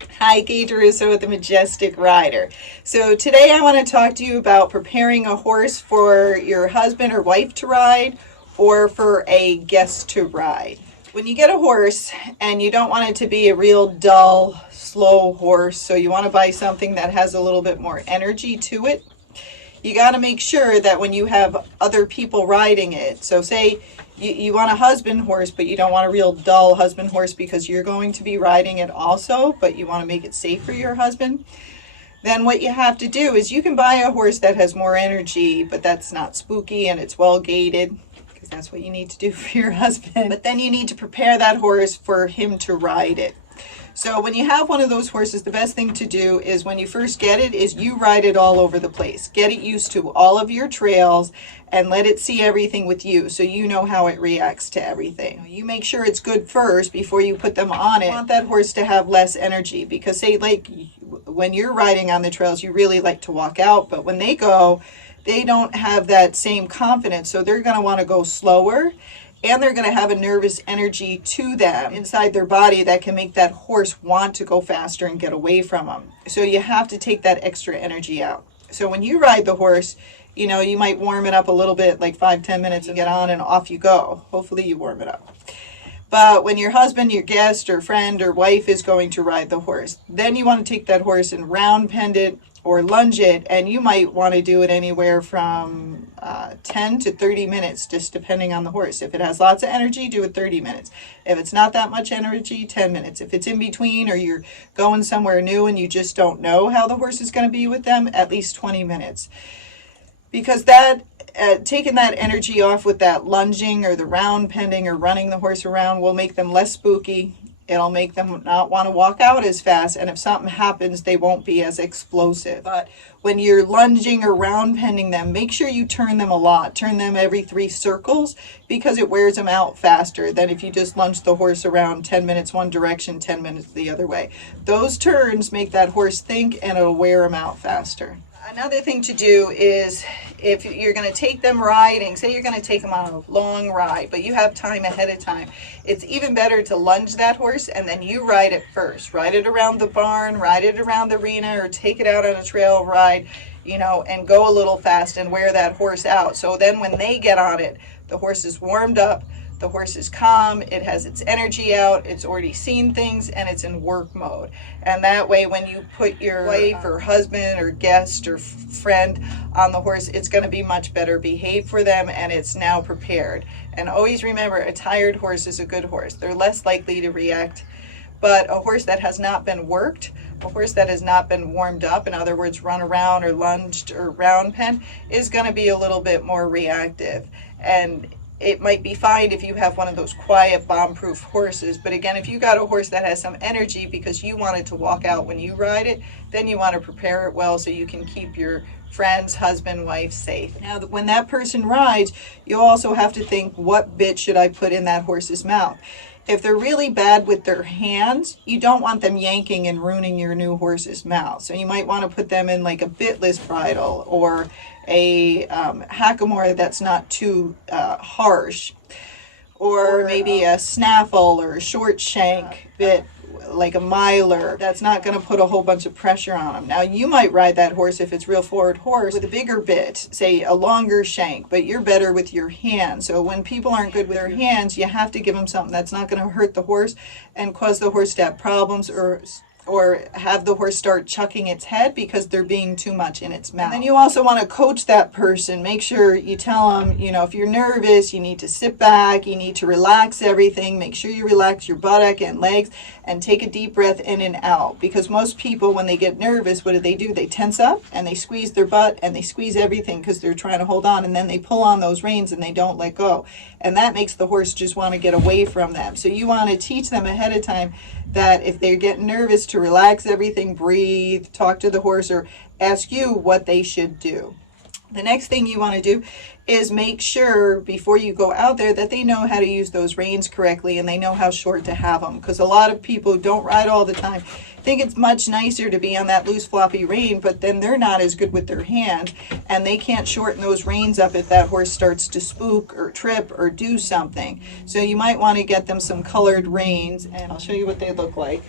Hi, Gaye DeRusso with the Majestic Rider. So today I want to talk to you about preparing a horse for your husband or wife to ride or for a guest to ride. When you get a horse and you don't want it to be a real dull, slow horse, so you want to buy something that has a little bit more energy to it, you got to make sure that when you have other people riding it, so say you want a husband horse, but you don't want a real dull husband horse because you're going to be riding it also, but you want to make it safe for your husband, then what you have to do is you can buy a horse that has more energy, but that's not spooky and it's well gaited, because that's what you need to do for your husband. But then you need to prepare that horse for him to ride it. So when you have one of those horses, the best thing to do is when you first get it is you ride it all over the place. Get it used to all of your trails and let it see everything with you so you know how it reacts to everything. You make sure it's good first before you put them on it. You want that horse to have less energy because say like when you're riding on the trails, you really like to walk out, but when they go, they don't have that same confidence. So they're going to want to go slower. And they're going to have a nervous energy to them inside their body that can make that horse want to go faster and get away from them. So you have to take that extra energy out. So when you ride the horse, you might warm it up a little bit, like 5-10 minutes, and get on and off you go. Hopefully you warm it up. But when your husband, your guest, or friend, or wife is going to ride the horse, then you want to take that horse and round pend it or lunge it, and you might want to do it anywhere from 10 to 30 minutes, just depending on the horse. If it has lots of energy, do it 30 minutes. If it's not that much energy, 10 minutes. If it's in between or you're going somewhere new and you just don't know how the horse is going to be with them, at least 20 minutes. Because taking that energy off with that lunging or the round pending or running the horse around will make them less spooky. It'll make them not want to walk out as fast, and if something happens, they won't be as explosive. But when you're lunging or round pending them, make sure you turn them a lot. Turn them every 3 circles because it wears them out faster than if you just lunge the horse around 10 minutes one direction, 10 minutes the other way. Those turns make that horse think, and it'll wear them out faster. Another thing to do is if you're going to take them riding, say you're going to take them on a long ride, but you have time ahead of time, it's even better to lunge that horse and then you ride it first. Ride it around the barn, ride it around the arena, or take it out on a trail ride, and go a little fast and wear that horse out. So then when they get on it, the horse is warmed up, the horse is calm, it has its energy out, it's already seen things, and it's in work mode. And that way, when you put your wife or husband or guest or friend on the horse, it's going to be much better behaved for them, and it's now prepared. And always remember, a tired horse is a good horse. They're less likely to react. But a horse that has not been worked, a horse that has not been warmed up, in other words, run around or lunged or round pen, is going to be a little bit more reactive. And it might be fine if you have one of those quiet, bomb-proof horses. But again, if you got a horse that has some energy because you wanted to walk out when you ride it, then you want to prepare it well so you can keep your friends, husband, wife safe. Now, when that person rides, you also have to think, what bit should I put in that horse's mouth? If they're really bad with their hands, you don't want them yanking and ruining your new horse's mouth. So you might want to put them in like a bitless bridle or a hackamore that's not too harsh, or maybe a snaffle or a short shank bit like a miler that's not going to put a whole bunch of pressure on them. Now you might ride that horse if it's real forward horse with a bigger bit, say a longer shank, but you're better with your hands. So when people aren't good with their hands, you have to give them something that's not going to hurt the horse and cause the horse to have problems or have the horse start chucking its head because they're being too much in its mouth. And then you also want to coach that person. Make sure you tell them, if you're nervous, you need to sit back, you need to relax everything. Make sure you relax your buttock and legs and take a deep breath in and out. Because most people, when they get nervous, what do? They tense up and they squeeze their butt and they squeeze everything because they're trying to hold on, and then they pull on those reins and they don't let go. And that makes the horse just want to get away from them. So you want to teach them ahead of time that if they're getting nervous, to relax everything, breathe, talk to the horse, or ask you what they should do. The next thing you want to do is make sure before you go out there that they know how to use those reins correctly and they know how short to have them, because a lot of people who don't ride all the time think it's much nicer to be on that loose floppy rein, but then they're not as good with their hand and they can't shorten those reins up if that horse starts to spook or trip or do something. So you might want to get them some colored reins, and I'll show you what they look like.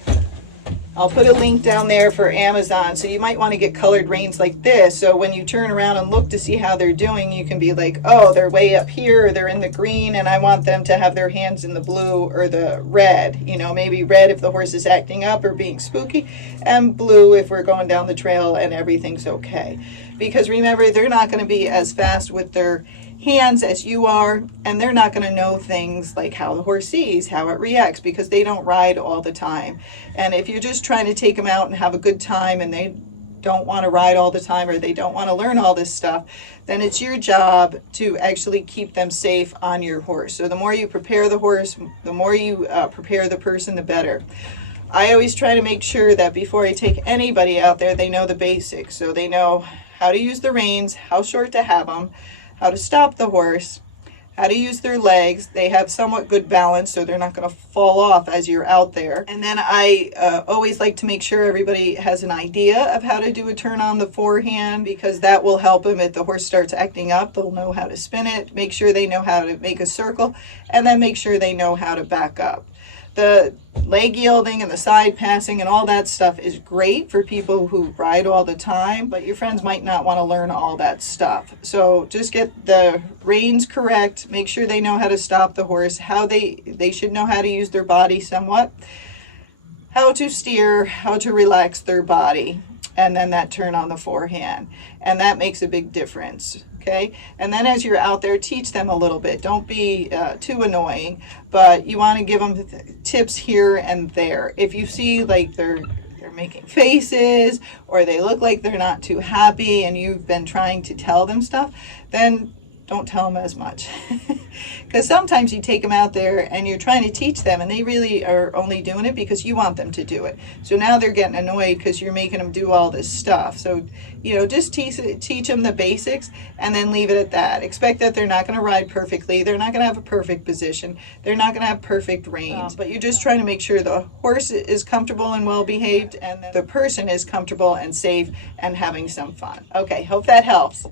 I'll put a link down there for Amazon. So you might want to get colored reins like this. So when you turn around and look to see how they're doing, you can be like, oh, they're way up here, or they're in the green, and I want them to have their hands in the blue or the red. You know, maybe red if the horse is acting up or being spooky, and blue if we're going down the trail and everything's okay. Because remember, they're not going to be as fast with their hands as you are, and they're not going to know things like how the horse sees, how it reacts, because they don't ride all the time. And if you're just trying to take them out and have a good time and they don't want to ride all the time, or they don't want to learn all this stuff, then it's your job to actually keep them safe on your horse. So the more you prepare the horse, the more you prepare the person, the better. I always try to make sure that before I take anybody out there, they know the basics. So they know how to use the reins, how short to have them, how to stop the horse, how to use their legs. They have somewhat good balance, so they're not going to fall off as you're out there. And then I always like to make sure everybody has an idea of how to do a turn on the forehand, because that will help them if the horse starts acting up. They'll know how to spin it, make sure they know how to make a circle, and then make sure they know how to back up. The leg yielding and the side passing and all that stuff is great for people who ride all the time, but your friends might not want to learn all that stuff. So just get the reins correct, make sure they know how to stop the horse, how they should know how to use their body somewhat, how to steer, how to relax their body, and then that turn on the forehand. And that makes a big difference. Okay, and then as you're out there, teach them a little bit. Don't be too annoying, but you want to give them tips here and there. If you see like they're making faces, or they look like they're not too happy and you've been trying to tell them stuff, then don't tell them as much. Because sometimes you take them out there and you're trying to teach them, and they really are only doing it because you want them to do it. So now they're getting annoyed because you're making them do all this stuff. So, you know, just teach them the basics and then leave it at that. Expect that they're not going to ride perfectly. They're not going to have a perfect position. They're not going to have perfect reins. But you're just trying to make sure the horse is comfortable and well behaved, and the person is comfortable and safe and having some fun. Okay, hope that helps.